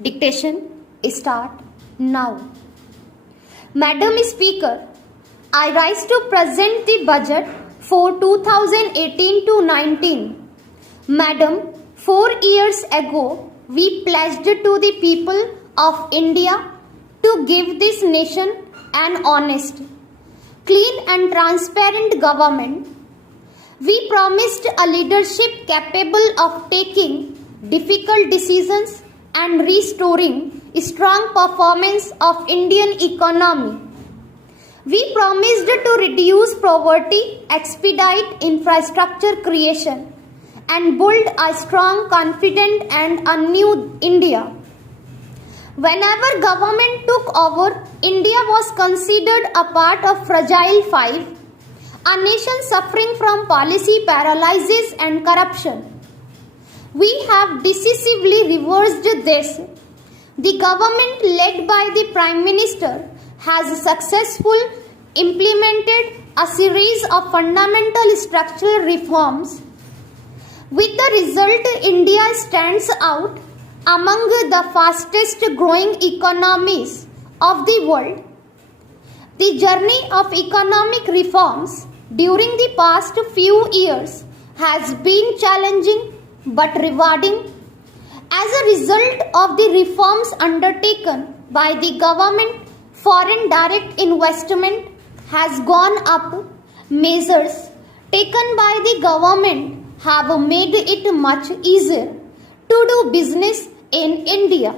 Dictation start now. Madam Speaker, I rise to present the budget for 2018 to 19. Madam, 4 years ago we pledged to the people of India to give this nation an honest, clean and transparent government. We promised a leadership capable of taking difficult decisions and restoring strong performance of Indian economy. We promised to reduce poverty, expedite infrastructure creation, and build a strong, confident and a new India. Whenever government took over, India was considered a part of Fragile Five, a nation suffering from policy paralysis and corruption. We have decisively reversed this. The government led by the Prime Minister has successfully implemented a series of fundamental structural reforms. With the result, India stands out among the fastest growing economies of the world. The journey of economic reforms during the past few years has been challenging but rewarding. As a result of the reforms undertaken by the government, foreign direct investment has gone up. Measures taken by the government have made it much easier to do business in India.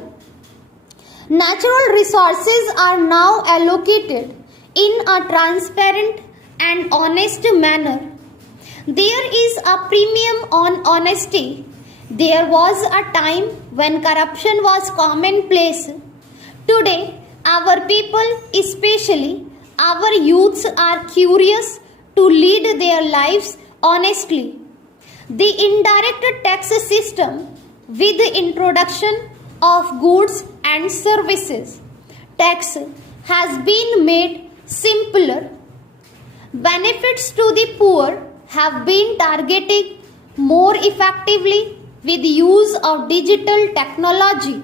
Natural resources are now allocated in a transparent and honest manner. There is a premium on honesty. There was a time when corruption was commonplace. Today, our people, especially our youths, are curious to lead their lives honestly. The indirect tax system, with the introduction of goods and services tax, has been made simpler. Benefits to the poor have been targeted more effectively with use of digital technology.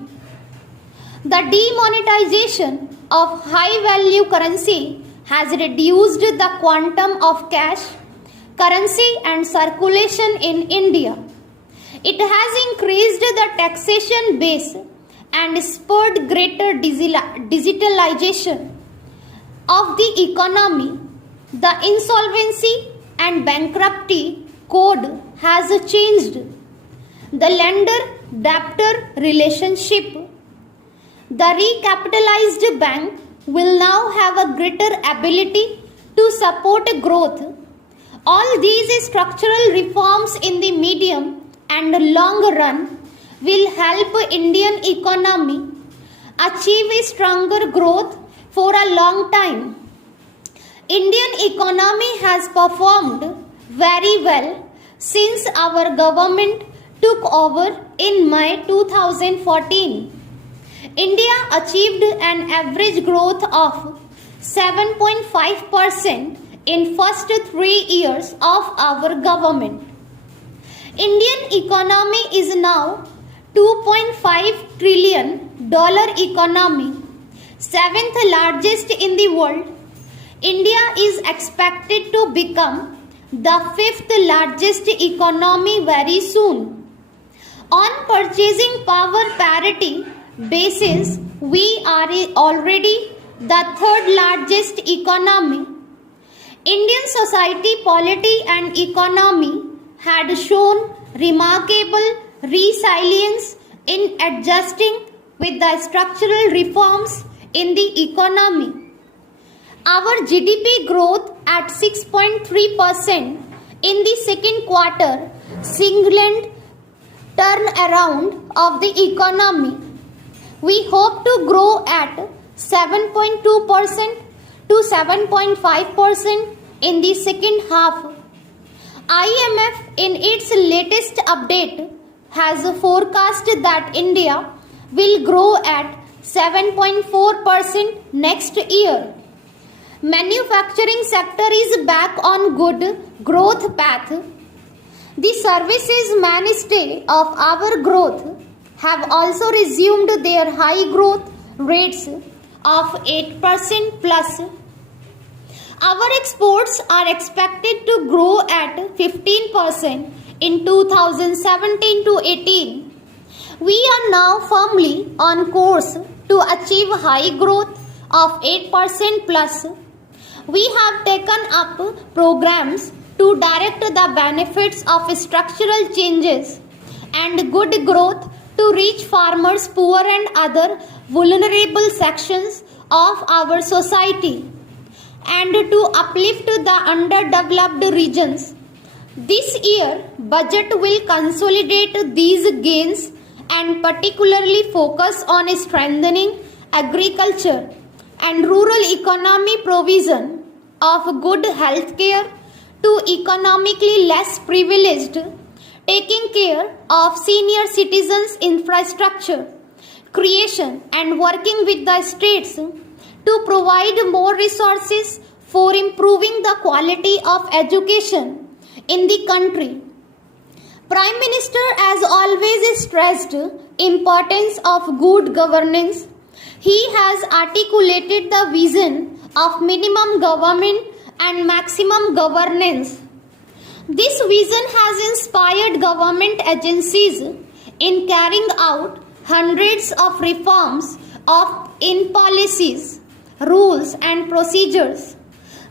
The demonetization of high value currency has reduced the quantum of cash, currency and circulation in India. It has increased the taxation base and spurred greater digitalization of the economy. The insolvency and bankruptcy code has changed the lender-debtor relationship. The recapitalized bank will now have a greater ability to support growth. All these structural reforms in the medium and long run will help Indian economy achieve stronger growth for a long time. Indian economy has performed very well since our government took over in May 2014. India achieved an average growth of 7.5% in first 3 years of our government. Indian economy is now $2.5 trillion economy, 7th largest in the world. India is expected to become the 5th largest economy very soon. On purchasing power parity basis, we are already the 3rd largest economy. Indian society, polity and economy had shown remarkable resilience in adjusting with the structural reforms in the economy. Our GDP growth at 6.3% in the second quarter signaled turnaround of the economy. We hope to grow at 7.2% to 7.5% in the second half. IMF in its latest update has forecast that India will grow at 7.4% next year. Manufacturing sector is back on good growth path. The services mainstay of our growth have also resumed their high growth rates of 8% plus. Our exports are expected to grow at 15% in 2017 to 18. We are now firmly on course to achieve high growth of 8% plus. We have taken up programs to direct the benefits of structural changes and good growth to reach farmers, poor and other vulnerable sections of our society and to uplift the underdeveloped regions. This year, budget will consolidate these gains and particularly focus on strengthening agriculture and rural economy, provision of good health care to economically less privileged, taking care of senior citizens' infrastructure creation and working with the states to provide more resources for improving the quality of education in the country. Prime Minister has always stressed importance of good governance. He has articulated the vision of minimum government and maximum governance. This vision has inspired government agencies in carrying out hundreds of reforms in policies, rules and procedures.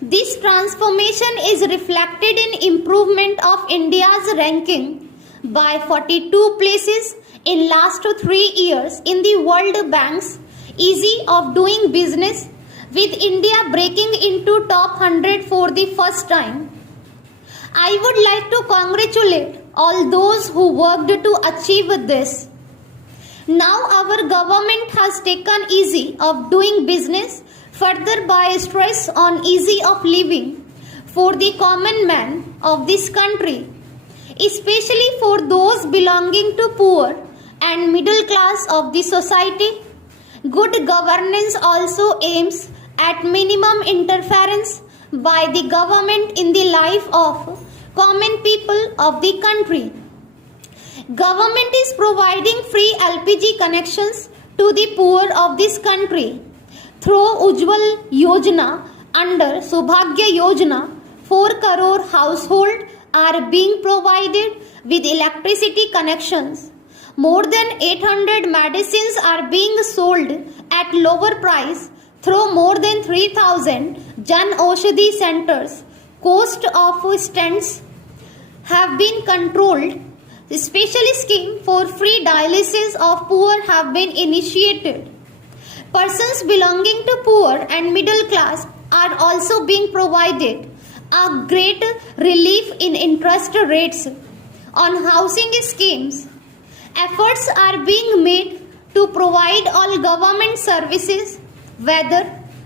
This transformation is reflected in improvement of India's ranking by 42 places in last 3 years in the World Bank's Ease of Doing Business, with India breaking into top 100 for the first time. I would like to congratulate all those who worked to achieve this. Now our government has taken easy of doing business further by stress on easy of living for the common man of this country, especially for those belonging to poor and middle class of the society. Good governance also aims at minimum interference by the government in the life of common people of the country. Government is providing free LPG connections to the poor of this country. Through Ujjwal Yojana under Subhagya Yojana, 4 crore households are being provided with electricity connections. More than 800 medicines are being sold at lower price through more than 3,000 Jan Aushadhi centers. Cost of stents have been controlled. Special scheme for free dialysis of poor have been initiated. Persons belonging to poor and middle class are also being provided a great relief in interest rates on housing schemes. Efforts are being made to provide all government services, whether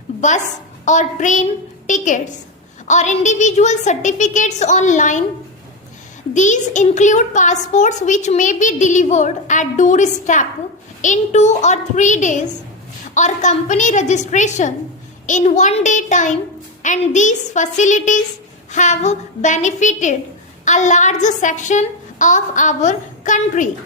bus or train tickets or individual certificates online. These include passports which may be delivered at doorstep in 2 or 3 days, or company registration in 1 day time, and these facilities have benefited a large section of our country.